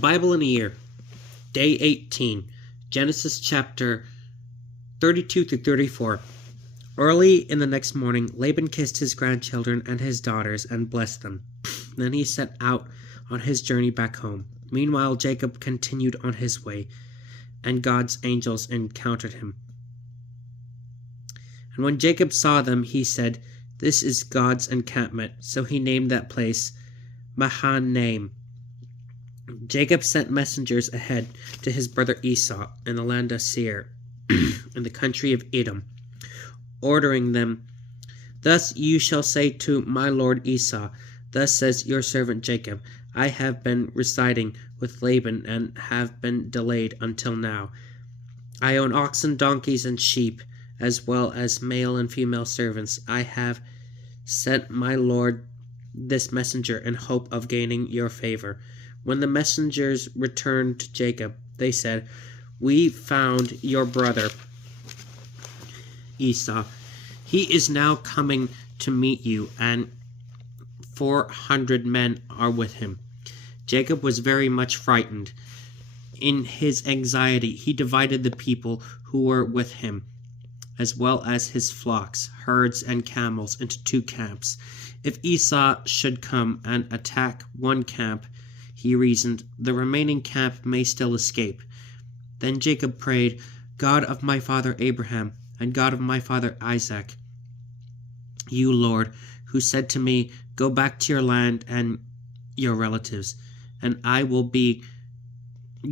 Bible in a Year, Day 18, Genesis chapter 32 through 34. Early in the next morning, Laban kissed his grandchildren and his daughters and blessed them. Then he set out on his journey back home. Meanwhile, Jacob continued on his way, and God's angels encountered him. And when Jacob saw them, he said, "This is God's encampment." So he named that place Mahanaim. Jacob sent messengers ahead to his brother Esau in the land of Seir, in the country of Edom, ordering them, "Thus you shall say to my lord Esau, Thus says your servant Jacob, I have been residing with Laban and have been delayed until now. I own oxen, donkeys, and sheep, as well as male and female servants. I have sent my lord this messenger in hope of gaining your favor." When the messengers returned to Jacob, they said, "We found your brother Esau. He is now coming to meet you, and 400 men are with him." Jacob was very much frightened. In his anxiety, he divided the people who were with him, as well as his flocks, herds, and camels, into two camps. If Esau should come and attack one camp, he reasoned, the remaining camp may still escape. Then Jacob prayed, "God of my father Abraham and God of my father Isaac, you, Lord, who said to me, 'Go back to your land and your relatives, and I will be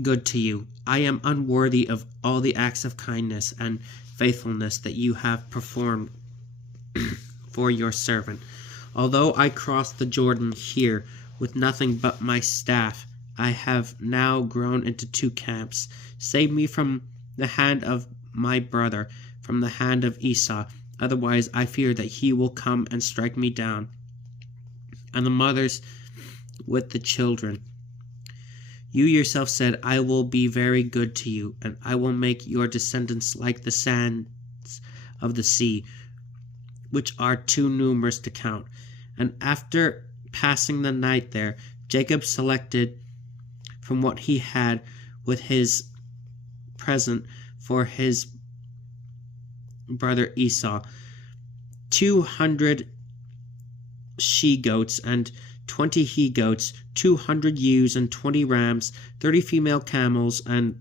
good to you.' I am unworthy of all the acts of kindness and faithfulness that you have performed for your servant. Although I crossed the Jordan here with nothing but my staff, I have now grown into two camps. Save me from the hand of my brother, from the hand of Esau. Otherwise I fear that he will come and strike me down, and the mothers with the children. You yourself said, 'I will be very good to you, and I will make your descendants like the sands of the sea, which are too numerous to count.'" And after passing the night there, Jacob selected from what he had with his present for his brother Esau 200 she-goats and 20 he-goats, 200 ewes and 20 rams, 30 female camels and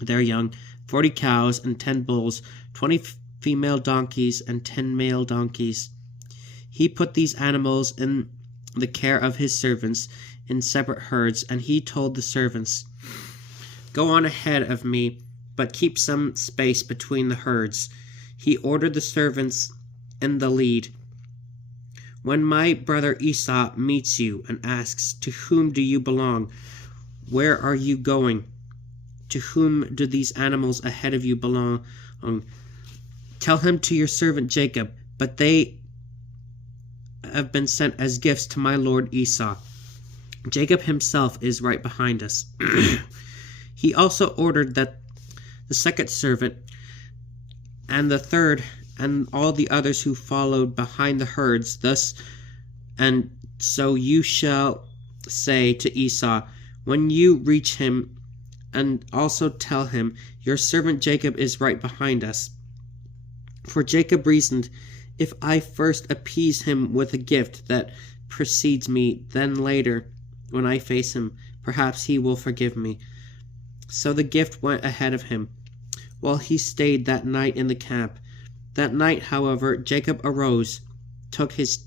their young, 40 cows and 10 bulls, 20 female donkeys and 10 male donkeys. He put these animals in the care of his servants in separate herds, and he told the servants, "Go on ahead of me, but keep some space between the herds." He ordered the servants in the lead. "When my brother Esau meets you and asks, 'To whom do you belong? Where are you going? To whom do these animals ahead of you belong?' Tell him, 'To your servant Jacob, but they have been sent as gifts to my lord Esau. Jacob himself is right behind us." He also ordered that the second servant and the third and all the others who followed behind the herds, "Thus and so you shall say to Esau when you reach him, and also tell him, 'Your servant Jacob is right behind us.'" For Jacob reasoned, "If I first appease him with a gift that precedes me, then later, when I face him, perhaps he will forgive me." So the gift went ahead of him, while he stayed that night in the camp. That night, however, Jacob arose, took his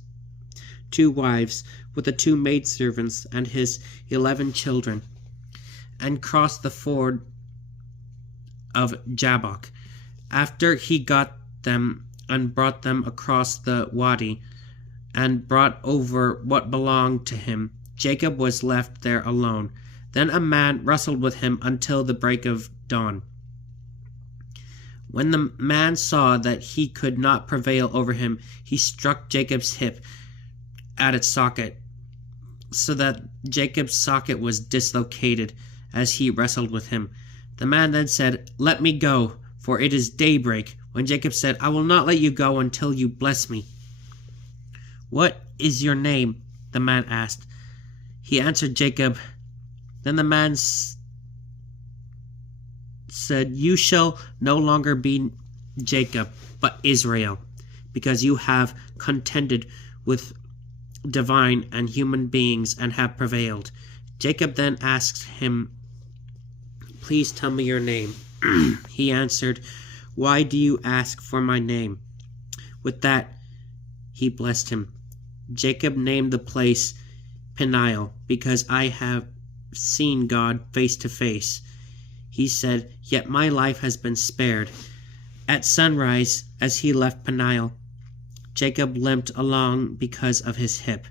2 wives with the 2 maidservants and his 11 children, and crossed the ford of Jabbok. After he got them and brought them across the wadi, and brought over what belonged to him, Jacob was left there alone. Then a man wrestled with him until the break of dawn. When the man saw that he could not prevail over him, he struck Jacob's hip at its socket, so that Jacob's socket was dislocated as he wrestled with him. The man then said, "Let me go, for it is daybreak." When Jacob said, "I will not let you go until you bless me." "What is your name?" the man asked. He answered Jacob, Then the man said, "You shall no longer be Jacob, but Israel, because you have contended with divine and human beings and have prevailed." Jacob then asked him, "Please tell me your name." He answered, "Why do you ask for my name?" With that, he blessed him. Jacob named the place Peniel, because I have seen God face to face. He said, "Yet my life has been spared." At sunrise, as he left Peniel, Jacob limped along because of his hip.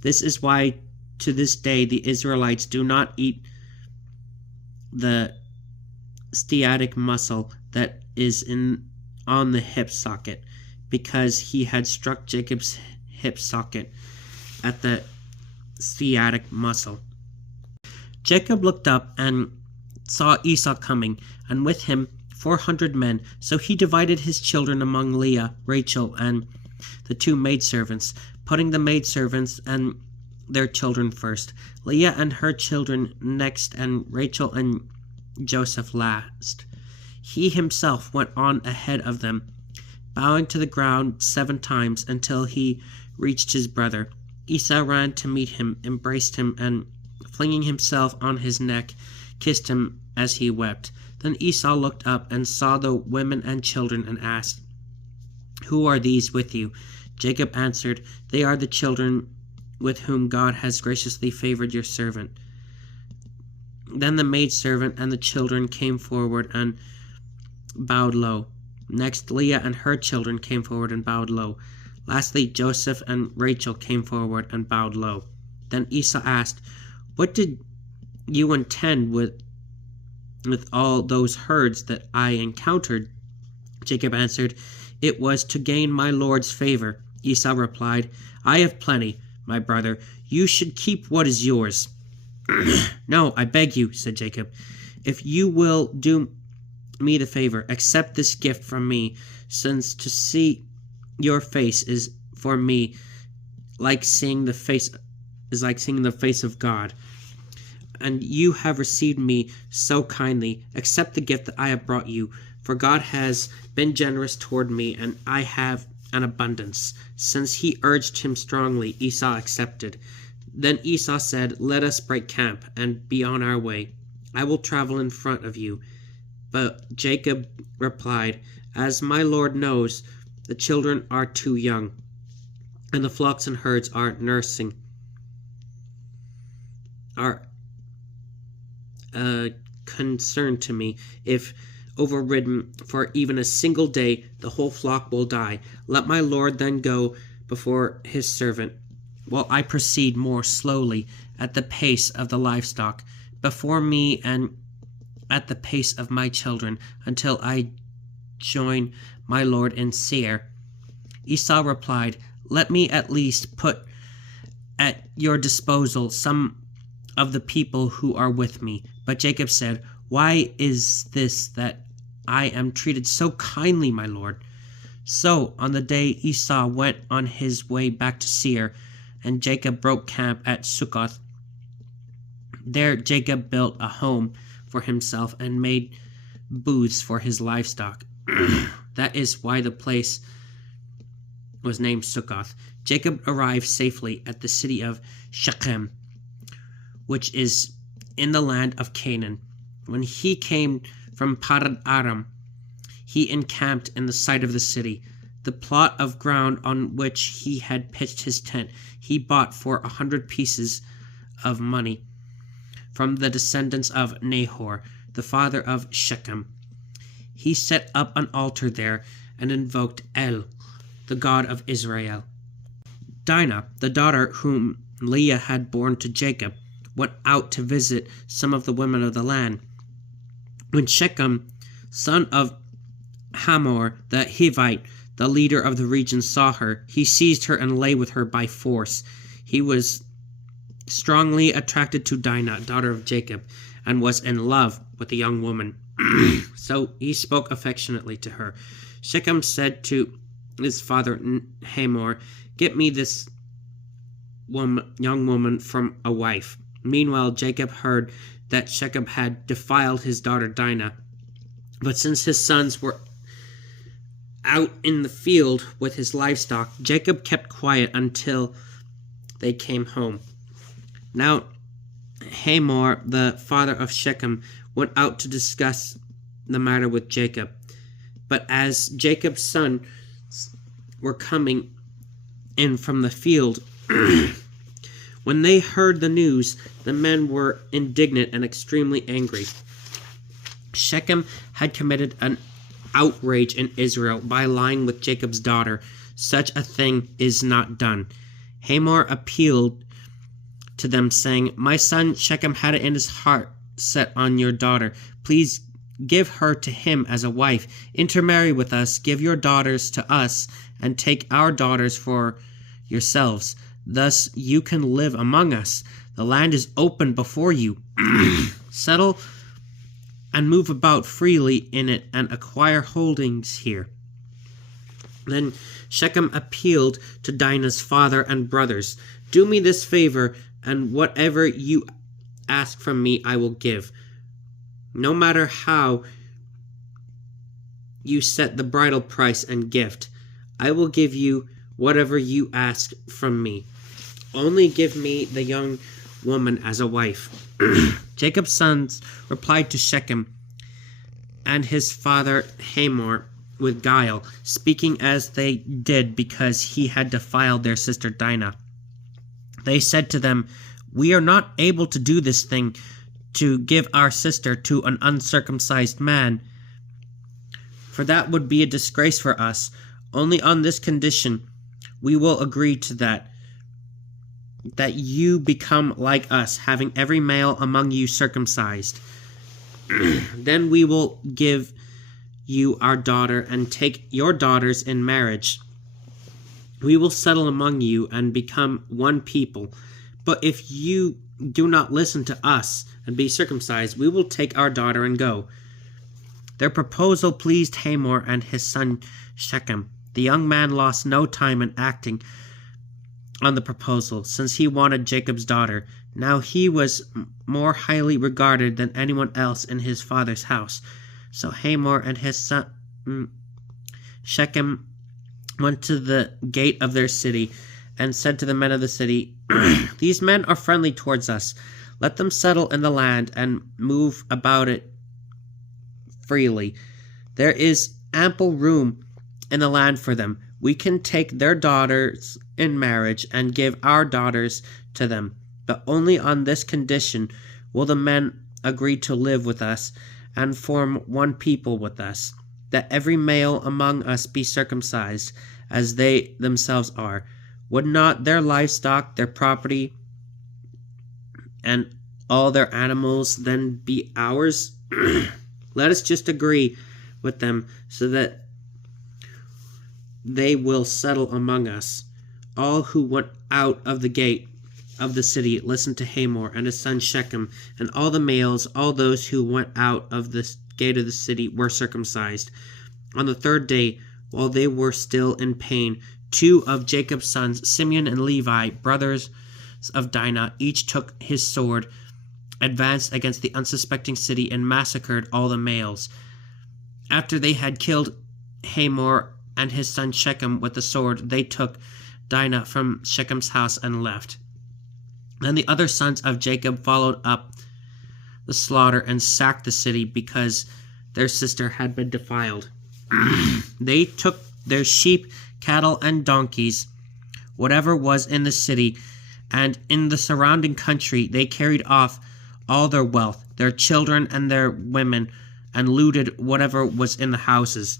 This is why to this day the Israelites do not eat the sciatic muscle that is on the hip socket, because he had struck Jacob's hip socket at the sciatic muscle. Jacob looked up and saw Esau coming, and with him 400 men. So he divided his children among Leah, Rachel, and the 2 maidservants, putting the maidservants and their children first, Leah and her children next, and Rachel and Joseph last. He himself went on ahead of them, bowing to the ground 7 times until he reached his brother. Esau ran to meet him, embraced him, and flinging himself on his neck, kissed him as he wept. Then Esau looked up and saw the women and children and asked, "Who are these with you?" Jacob answered, "They are the children with whom God has graciously favored your servant." Then the maidservant and the children came forward and bowed low. Next, Leah and her children came forward and bowed low. Lastly, Joseph and Rachel came forward and bowed low. Then Esau asked, "What did you intend with all those herds that I encountered?" Jacob answered, "It was to gain my Lord's favor." Esau replied, "I have plenty, my brother. You should keep what is yours." "No, I beg you," said Jacob. "If you will do me the favor, accept this gift from me, since to see your face is for me like seeing the face of God. And you have received me so kindly. Accept the gift that I have brought you, for God has been generous toward me, and I have an abundance." Since he urged him strongly, Esau accepted. Then Esau said, "Let us break camp and be on our way. I will travel in front of you." But Jacob replied, "As my Lord knows, the children are too young, and the flocks and herds are concern to me. If overridden for even a single day, the whole flock will die. Let my Lord then go before his servant, while I proceed more slowly at the pace of the livestock before me and at the pace of my children, until I join my Lord in Seir." Esau replied, "Let me at least put at your disposal some of the people who are with me." But Jacob said, "Why is this that I am treated so kindly, my Lord?" So on the day Esau went on his way back to Seir, and Jacob broke camp at Succoth. There Jacob built a home for himself and made booths for his livestock. That is why the place was named Succoth. Jacob arrived safely at the city of Shechem, which is in the land of Canaan. When he came from Padan Aram, he encamped in the sight of the city. The plot of ground on which he had pitched his tent he bought for 100 pieces of money from the descendants of Nahor, the father of Shechem. He set up an altar there and invoked El, the God of Israel. Dinah, the daughter whom Leah had borne to Jacob, went out to visit some of the women of the land. When Shechem, son of Hamor the Hivite, the leader of the region, saw her, he seized her and lay with her by force. He was strongly attracted to Dinah, daughter of Jacob, and was in love with the young woman. So he spoke affectionately to her. Shechem said to his father Hamor, "Get me this young woman from a wife." Meanwhile, Jacob heard that Shechem had defiled his daughter Dinah. But since his sons were out in the field with his livestock, Jacob kept quiet until they came home. Now Hamor, the father of Shechem, went out to discuss the matter with Jacob. But as Jacob's sons were coming in from the field, when they heard the news, the men were indignant and extremely angry. Shechem had committed an outrage in Israel by lying with Jacob's daughter. Such a thing is not done. Hamor appealed to them, saying, "My son Shechem had it in his heart set on your daughter. Please give her to him as a wife. Intermarry with us, give your daughters to us, and take our daughters for yourselves. Thus you can live among us. The land is open before you. Settle and move about freely in it and acquire holdings here." Then Shechem appealed to Dinah's father and brothers. "Do me this favor, and whatever you ask from me I will give. No matter how you set the bridal price and gift, I will give you whatever you ask from me. Only give me the young woman as a wife." Jacob's sons replied to Shechem and his father Hamor with guile, speaking as they did because he had defiled their sister Dinah. They said to them, "We are not able to do this thing, to give our sister to an uncircumcised man, for that would be a disgrace for us. Only on this condition we will agree to that you become like us, having every male among you circumcised. Then we will give you our daughter and take your daughters in marriage. We will settle among you and become one people. But if you do not listen to us and be circumcised, we will take our daughter and go." Their proposal pleased Hamor and his son Shechem. The young man lost no time in acting on the proposal, since he wanted Jacob's daughter. Now he was more highly regarded than anyone else in his father's house. So Hamor and his son Shechem went to the gate of their city and said to the men of the city, "These men are friendly towards us. Let them settle in the land and move about it freely. There is ample room in the land for them. We can take their daughters in marriage and give our daughters to them. But only on this condition will the men agree to live with us and form one people with us, that every male among us be circumcised, as they themselves are. Would not their livestock, their property, and all their animals then be ours? Let us just agree with them, so that they will settle among us." All who went out of the gate of the city listened to Hamor and his son Shechem, and all the males, all those who went out of the gate of the city, were circumcised. On the third day, while they were still in pain, 2 of Jacob's sons, Simeon and Levi, brothers of Dinah, each took his sword, advanced against the unsuspecting city, and massacred all the males. After they had killed Hamor and his son Shechem with the sword, they took Dinah from Shechem's house and left. Then the other sons of Jacob followed up the slaughter and sacked the city because their sister had been defiled. They took their sheep, cattle, and donkeys, whatever was in the city, and in the surrounding country they carried off all their wealth, their children and their women, and looted whatever was in the houses.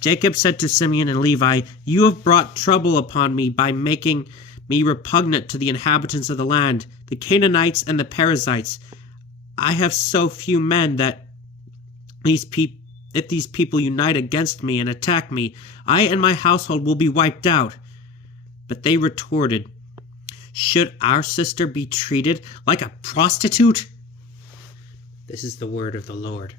Jacob said to Simeon and Levi, "You have brought trouble upon me by making me repugnant to the inhabitants of the land, the Canaanites and the Perizzites. I have so few men that if these people unite against me and attack me, I and my household will be wiped out." But they retorted, "Should our sister be treated like a prostitute?" This is the word of the Lord.